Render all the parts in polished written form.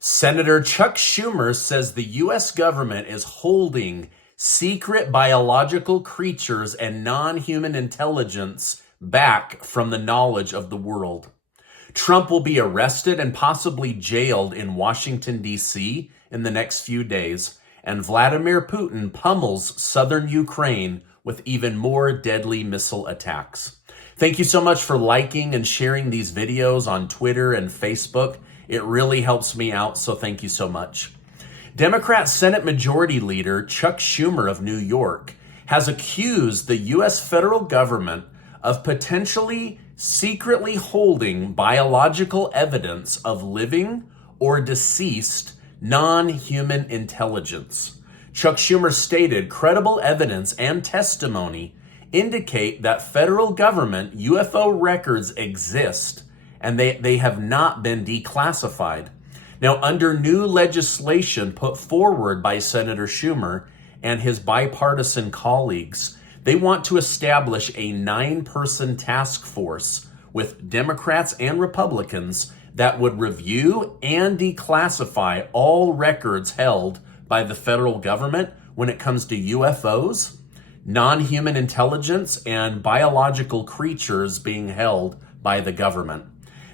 Senator Chuck Schumer says the U.S. government is holding secret biological creatures and non-human intelligence back from the knowledge of the world. Trump will be arrested and possibly jailed in Washington, D.C. in the next few days, and Vladimir Putin pummels southern Ukraine with even more deadly missile attacks. Thank you so much for liking and sharing these videos on Twitter and Facebook. It really helps me out, so thank you so much. Democrat Senate Majority Leader Chuck Schumer of New York has accused the U.S. federal government of potentially secretly holding biological evidence of living or deceased non-human intelligence. Chuck Schumer stated credible evidence and testimony indicate that federal government UFO records exist and they have not been declassified. Now, under new legislation put forward by Senator Schumer and his bipartisan colleagues, they want to establish a 9-person task force with Democrats and Republicans that would review and declassify all records held by the federal government when it comes to UFOs, non-human intelligence, and biological creatures being held by the government.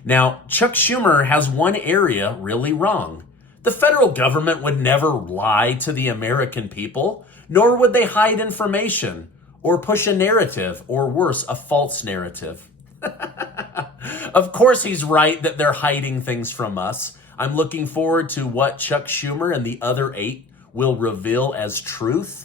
Now, Chuck Schumer has one area really wrong. The federal government would never lie to the American people, nor would they hide information or push a narrative, or worse, a false narrative. Of course, he's right that they're hiding things from us. I'm looking forward to what Chuck Schumer and the other 8 will reveal as truth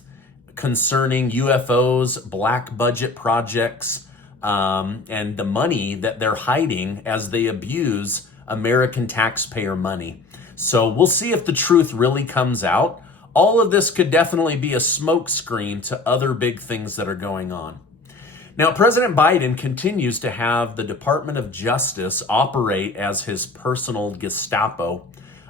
concerning UFOs, black budget projects, and the money that they're hiding as they abuse American taxpayer money. So we'll see if the truth really comes out. All of this could definitely be a smokescreen to other big things that are going on. Now, President Biden continues to have the Department of Justice operate as his personal Gestapo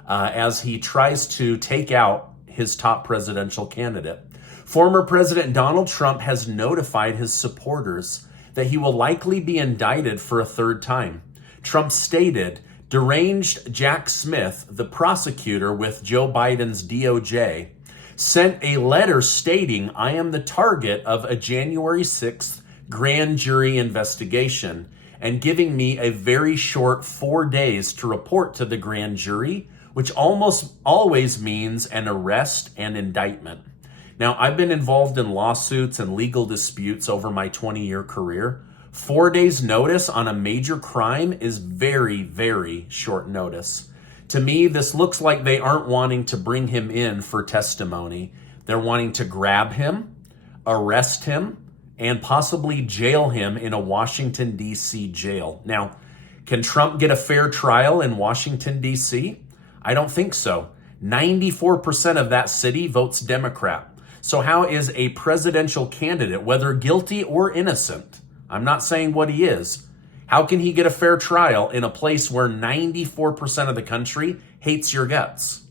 as he tries to take out his top presidential candidate. Former President Donald Trump has notified his supporters that he will likely be indicted for a 3rd time. Trump stated, deranged Jack Smith, the prosecutor with Joe Biden's DOJ, sent a letter stating I am the target of a January 6th grand jury investigation and giving me a very short 4 days to report to the grand jury, which almost always means an arrest and indictment. Now, I've been involved in lawsuits and legal disputes over my 20-year career. 4 days notice on a major crime is very, very short notice. To me, this looks like they aren't wanting to bring him in for testimony. They're wanting to grab him, arrest him, and possibly jail him in a Washington, D.C. jail. Now, can Trump get a fair trial in Washington, D.C.? I don't think so. 94% of that city votes Democrat. So how is a presidential candidate, whether guilty or innocent, I'm not saying what he is, how can he get a fair trial in a place where 94% of the country hates your guts?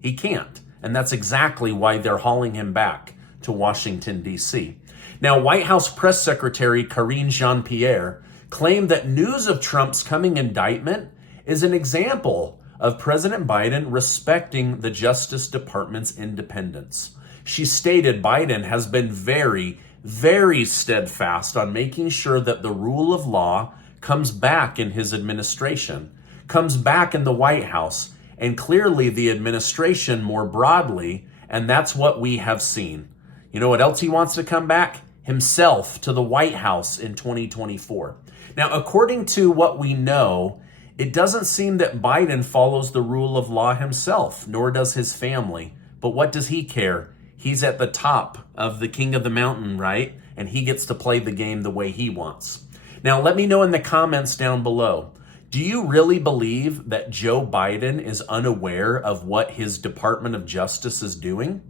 He can't. And that's exactly why they're hauling him back to Washington, D.C. Now, White House Press Secretary Karine Jean-Pierre claimed that news of Trump's coming indictment is an example of President Biden respecting the Justice Department's independence. She stated Biden has been very, very steadfast on making sure that the rule of law comes back in his administration, comes back in the White House, and clearly the administration more broadly, and that's what we have seen. You know what else he wants to come back? Himself to the White House in 2024. Now, according to what we know, it doesn't seem that Biden follows the rule of law himself, nor does his family. But what does he care? He's at the top of the king of the mountain, right? And he gets to play the game the way he wants. Now, let me know in the comments down below. Do you really believe that Joe Biden is unaware of what his Department of Justice is doing?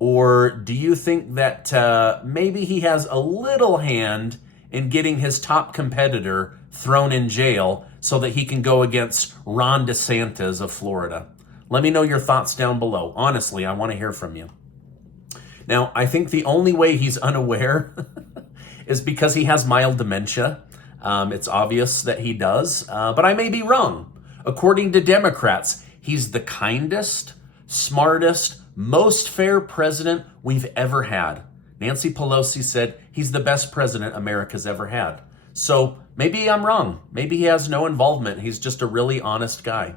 Or do you think that maybe he has a little hand in getting his top competitor thrown in jail so that he can go against Ron DeSantis of Florida? Let me know your thoughts down below. Honestly, I want to hear from you. Now, I think the only way he's unaware is because he has mild dementia. It's obvious that he does, but I may be wrong. According to Democrats, He's the kindest, smartest, most fair president we've ever had. Nancy Pelosi said he's the best president America's ever had. So maybe I'm wrong. Maybe he has no involvement. He's just a really honest guy.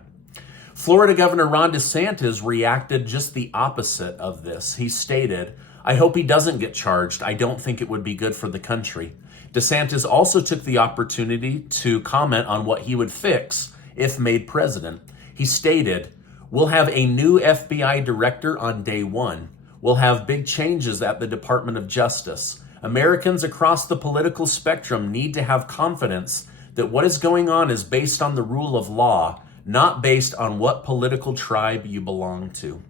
Florida Governor Ron DeSantis reacted just the opposite of this. He stated, "I hope he doesn't get charged. I don't think it would be good for the country." DeSantis also took the opportunity to comment on what he would fix if made president. He stated, "We'll have a new FBI director on day one. We'll have big changes at the Department of Justice. Americans across the political spectrum need to have confidence that what is going on is based on the rule of law, not based on what political tribe you belong to."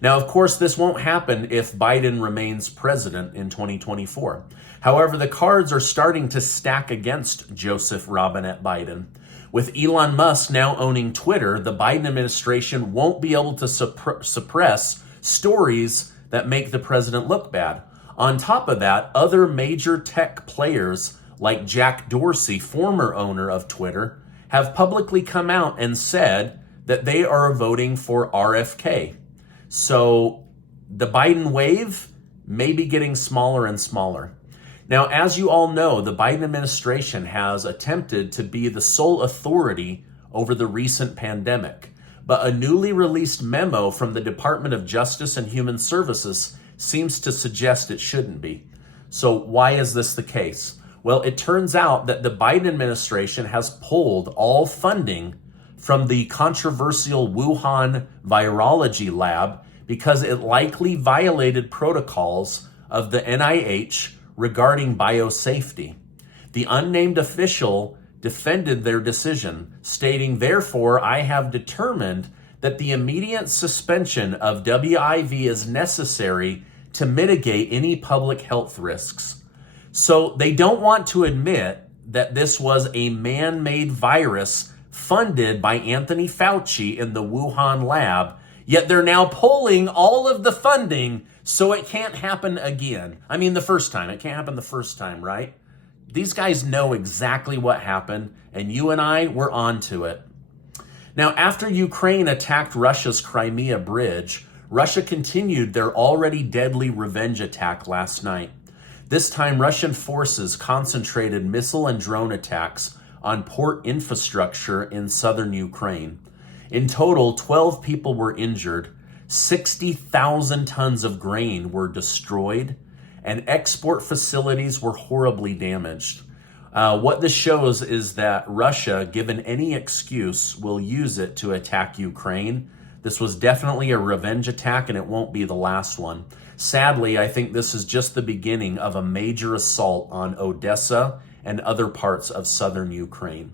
Now, of course, this won't happen if Biden remains president in 2024. However, the cards are starting to stack against Joseph Robinette Biden. With Elon Musk now owning Twitter, the Biden administration won't be able to suppress stories that make the president look bad. On top of that, other major tech players like Jack Dorsey, former owner of Twitter, have publicly come out and said that they are voting for RFK. So the Biden wave may be getting smaller and smaller. Now, as you all know, the Biden administration has attempted to be the sole authority over the recent pandemic, but a newly released memo from the Department of Justice and Human Services seems to suggest it shouldn't be. So why is this the case? Well, it turns out that the Biden administration has pulled all funding from the controversial Wuhan virology lab because it likely violated protocols of the NIH regarding biosafety. The unnamed official defended their decision, stating, "Therefore, I have determined that the immediate suspension of WIV is necessary to mitigate any public health risks." So they don't want to admit that this was a man-made virus funded by Anthony Fauci in the Wuhan lab, yet they're now pulling all of the funding so it can't happen again. I mean, the first time. It can't happen the first time, right? These guys know exactly what happened, and you and I, we're on to it. Now, after Ukraine attacked Russia's Crimea bridge, Russia continued their already deadly revenge attack last night. This time, Russian forces concentrated missile and drone attacks on port infrastructure in southern Ukraine. In total, 12 people were injured, 60,000 tons of grain were destroyed, and export facilities were horribly damaged. What this shows is that Russia, given any excuse, will use it to attack Ukraine. This was definitely a revenge attack, and it won't be the last one. Sadly, I think this is just the beginning of a major assault on Odessa and other parts of southern Ukraine.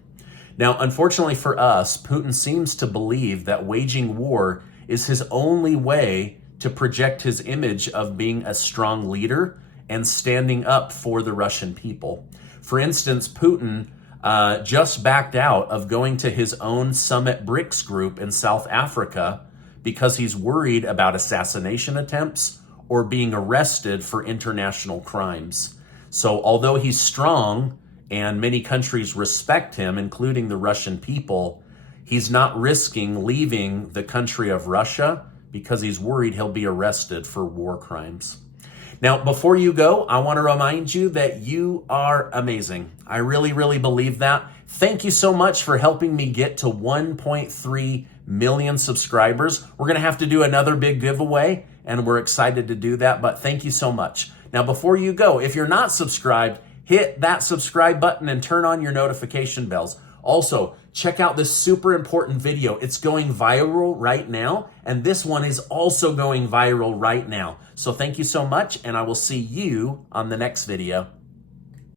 Now, unfortunately for us, Putin seems to believe that waging war is his only way to project his image of being a strong leader and standing up for the Russian people. For instance, Putin just backed out of going to his own Summit BRICS group in South Africa because he's worried about assassination attempts or being arrested for international crimes. So although he's strong and many countries respect him, including the Russian people, he's not risking leaving the country of Russia because he's worried he'll be arrested for war crimes. Now, before you go, I want to remind you that you are amazing. I really, really believe that. Thank you so much for helping me get to 1.3 million subscribers. We're going to have to do another big giveaway, and we're excited to do that, but thank you so much. Now, before you go, if you're not subscribed, hit that subscribe button and turn on your notification bells. Also, check out this super important video. It's going viral right now, and this one is also going viral right now. So thank you so much, and I will see you on the next video.